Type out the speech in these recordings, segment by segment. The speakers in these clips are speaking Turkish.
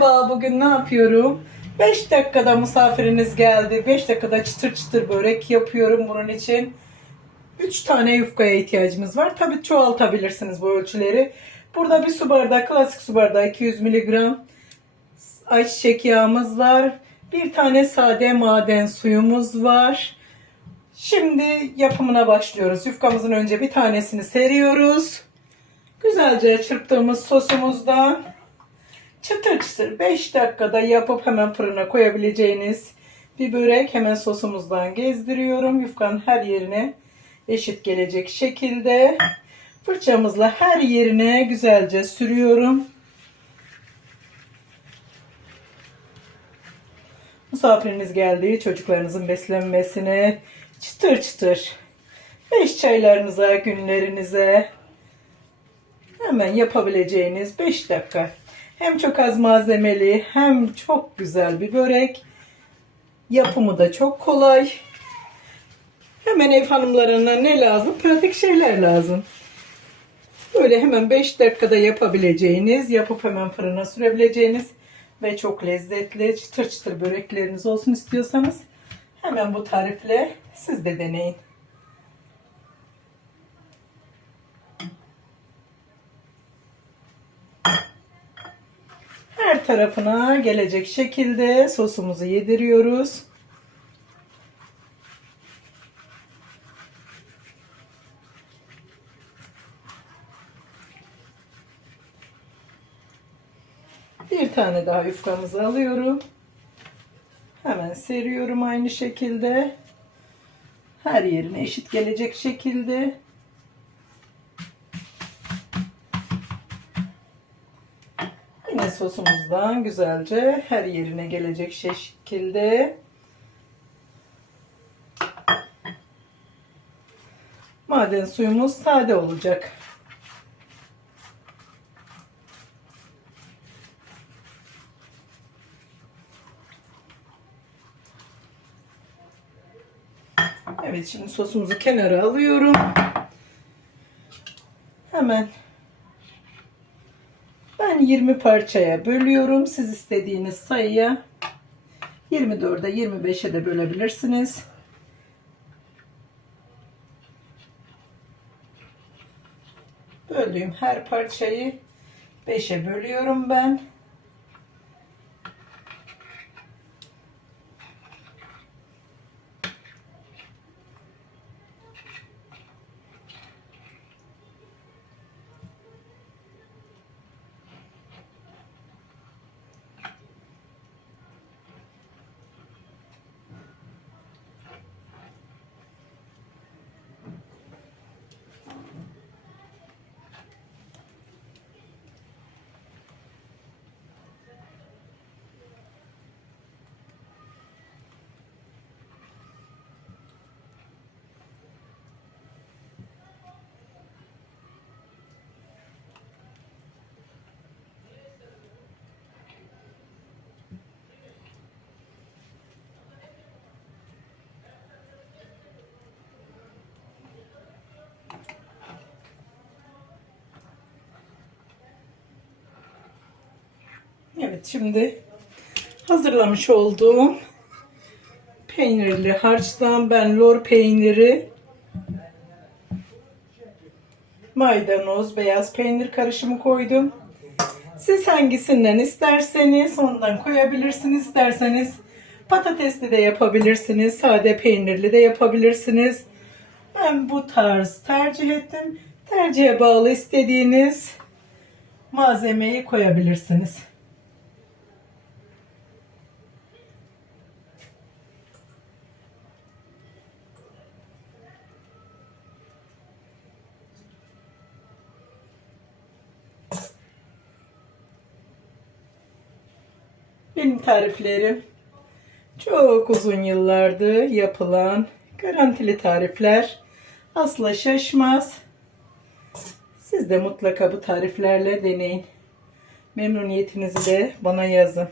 Merhaba, bugün ne yapıyorum? 5 dakikada misafiriniz geldi. 5 dakikada çıtır çıtır börek yapıyorum bunun için. 3 tane yufkaya ihtiyacımız var. Tabii çoğaltabilirsiniz bu ölçüleri. Burada bir su bardağı, klasik su bardağı 200 mg ayçiçek yağımız var. Bir tane sade maden suyumuz var. Şimdi yapımına başlıyoruz. Yufkamızın önce bir tanesini seriyoruz. Güzelce çırptığımız sosumuzdan çıtır çıtır 5 dakikada yapıp hemen fırına koyabileceğiniz bir börek. Hemen sosumuzdan gezdiriyorum. Yufkanın her yerine eşit gelecek şekilde fırçamızla her yerine güzelce sürüyorum. Misafiriniz geldiği çocuklarınızın beslenmesine çıtır çıtır 5 çaylarınıza, günlerinize hemen yapabileceğiniz 5 dakika. Hem çok az malzemeli hem çok güzel bir börek. Yapımı da çok kolay. Hemen ev hanımlarına ne lazım? Pratik şeyler lazım. Böyle hemen 5 dakikada yapabileceğiniz, yapıp hemen fırına sürebileceğiniz ve çok lezzetli çıtır çıtır börekleriniz olsun istiyorsanız hemen bu tarifle siz de deneyin. Her tarafına gelecek şekilde sosumuzu yediriyoruz. Bir tane daha yufkamızı alıyorum. Hemen seriyorum aynı şekilde. Her yerine eşit gelecek şekilde. Sosumuzdan güzelce her yerine gelecek şekilde maden suyumuz sade olacak. Evet şimdi sosumuzu kenara alıyorum. Hemen ben 20 parçaya bölüyorum. Siz istediğiniz sayıya 24'e 25'e de bölebilirsiniz. Böldüğüm her parçayı 5'e bölüyorum ben. Evet şimdi hazırlamış olduğum peynirli harçtan ben lor peyniri maydanoz beyaz peynir karışımı koydum. Siz hangisinden isterseniz ondan koyabilirsiniz. İsterseniz patatesli de yapabilirsiniz. Sade peynirli de yapabilirsiniz. Ben bu tarz tercih ettim. Tercihe bağlı istediğiniz malzemeyi koyabilirsiniz. Benim tariflerim çok uzun yıllardır yapılan garantili tarifler. Asla şaşmaz. Siz de mutlaka bu tariflerle deneyin. Memnuniyetinizi de bana yazın.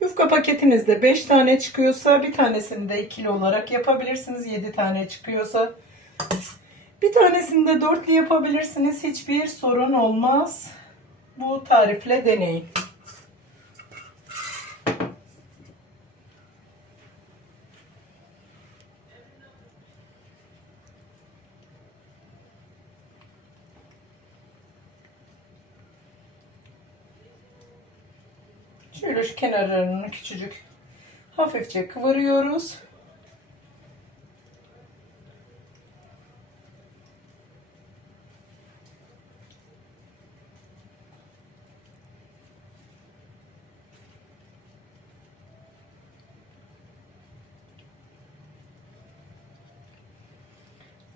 Yufka paketinizde 5 tane çıkıyorsa bir tanesini de ikili olarak yapabilirsiniz. 7 tane çıkıyorsa bir tanesini de dörtlü yapabilirsiniz. Hiçbir sorun olmaz. Bu tarifle deneyin. Şöyle şu kenarlarını küçücük hafifçe kıvırıyoruz.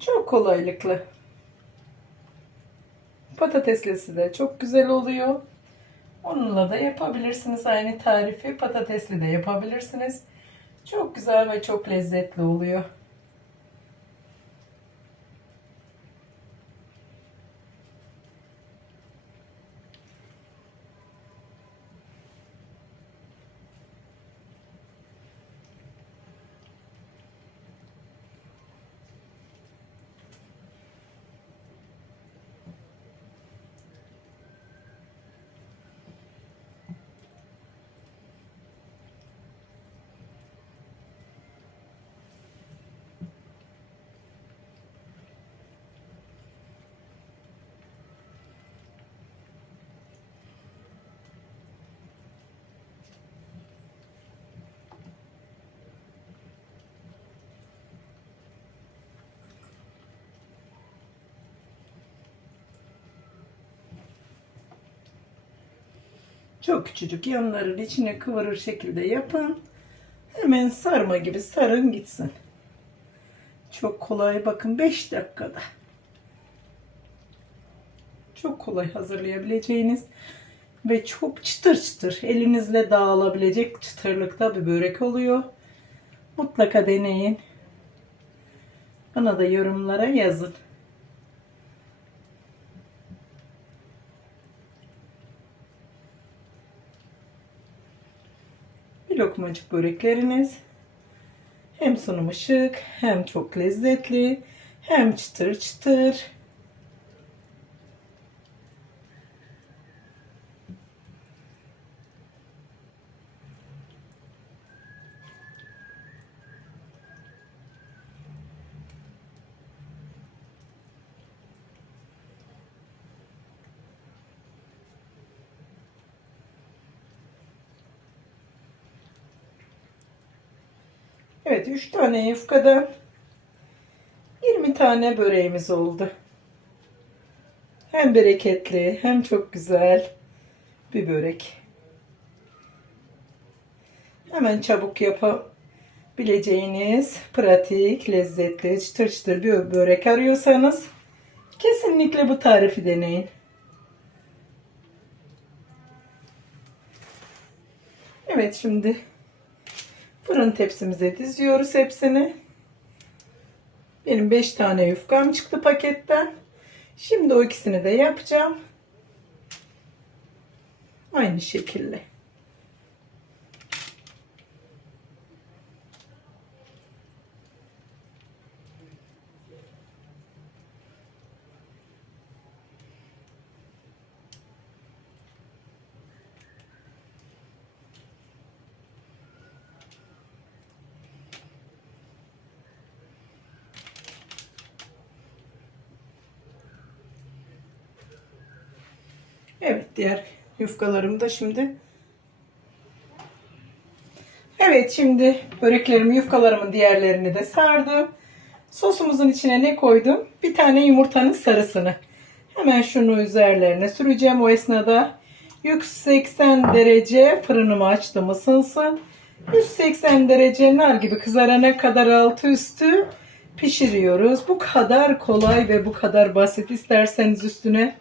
Çok kolaylıkla. Patateslisi de çok güzel oluyor. Onunla da yapabilirsiniz aynı tarifi. Patatesli de yapabilirsiniz. Çok güzel ve çok lezzetli oluyor. Çok küçücük yanların içine kıvırır şekilde yapın. Hemen sarma gibi sarın gitsin. Çok kolay bakın 5 dakikada. Çok kolay hazırlayabileceğiniz ve çok çıtır çıtır elinizle dağılabilecek çıtırlıkta bir börek oluyor. Mutlaka deneyin. Bana da yorumlara yazın. Lokmacık börekleriniz hem sunumu şık, hem çok lezzetli, hem çıtır çıtır. Evet 3 tane yufkadan 20 tane böreğimiz oldu. Hem bereketli hem çok güzel bir börek. Hemen çabuk yapabileceğiniz pratik, lezzetli, çıtır çıtır bir börek arıyorsanız kesinlikle bu tarifi deneyin. Evet şimdi Fırın tepsimize diziyoruz hepsini. Benim 5 tane yufkam çıktı paketten. Şimdi o ikisini de yapacağım. Aynı şekilde. Evet diğer yufkalarımı da şimdi Evet şimdi böreklerimi yufkalarımın diğerlerini de sardım. Sosumuzun içine ne koydum? Bir tane yumurtanın sarısını. Hemen şunu üzerlerine süreceğim. O esnada 180 derece fırınımı açtım ısınsın. 180 derece nar gibi kızarana kadar altı üstü pişiriyoruz. Bu kadar kolay ve bu kadar basit. İsterseniz üstüne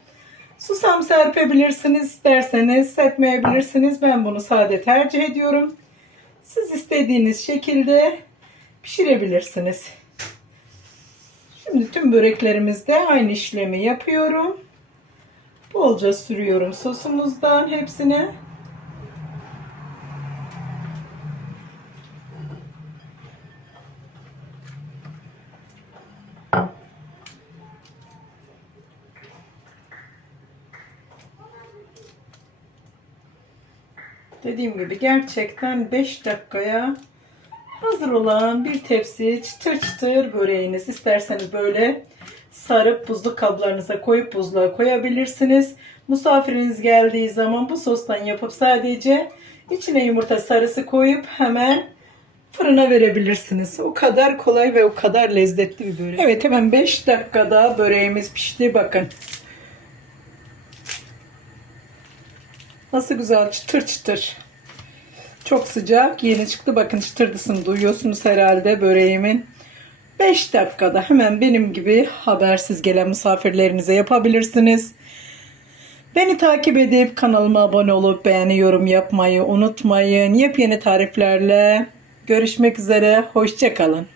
Susam serpebilirsiniz isterseniz serpmeyebilirsiniz. Ben bunu sade tercih ediyorum. Siz istediğiniz şekilde pişirebilirsiniz. Şimdi tüm böreklerimizde aynı işlemi yapıyorum. Bolca sürüyorum sosumuzdan hepsine. Dediğim gibi gerçekten 5 dakikaya hazır olan bir tepsi çıtır çıtır böreğiniz. İsterseniz böyle sarıp buzluk kablarınıza koyup buzluğa koyabilirsiniz. Misafiriniz geldiği zaman bu sostan yapıp sadece içine yumurta sarısı koyup hemen fırına verebilirsiniz. O kadar kolay ve o kadar lezzetli bir börek. Evet hemen 5 dakikada böreğimiz pişti. Bakın. Nasıl güzel çıtır çıtır. Çok sıcak. Yeni çıktı. Bakın çıtırdısını duyuyorsunuz herhalde böreğimin. 5 dakikada hemen benim gibi habersiz gelen misafirlerinize yapabilirsiniz. Beni takip edip kanalıma abone olup beğeni yorum yapmayı unutmayın. Yepyeni tariflerle görüşmek üzere. Hoşçakalın.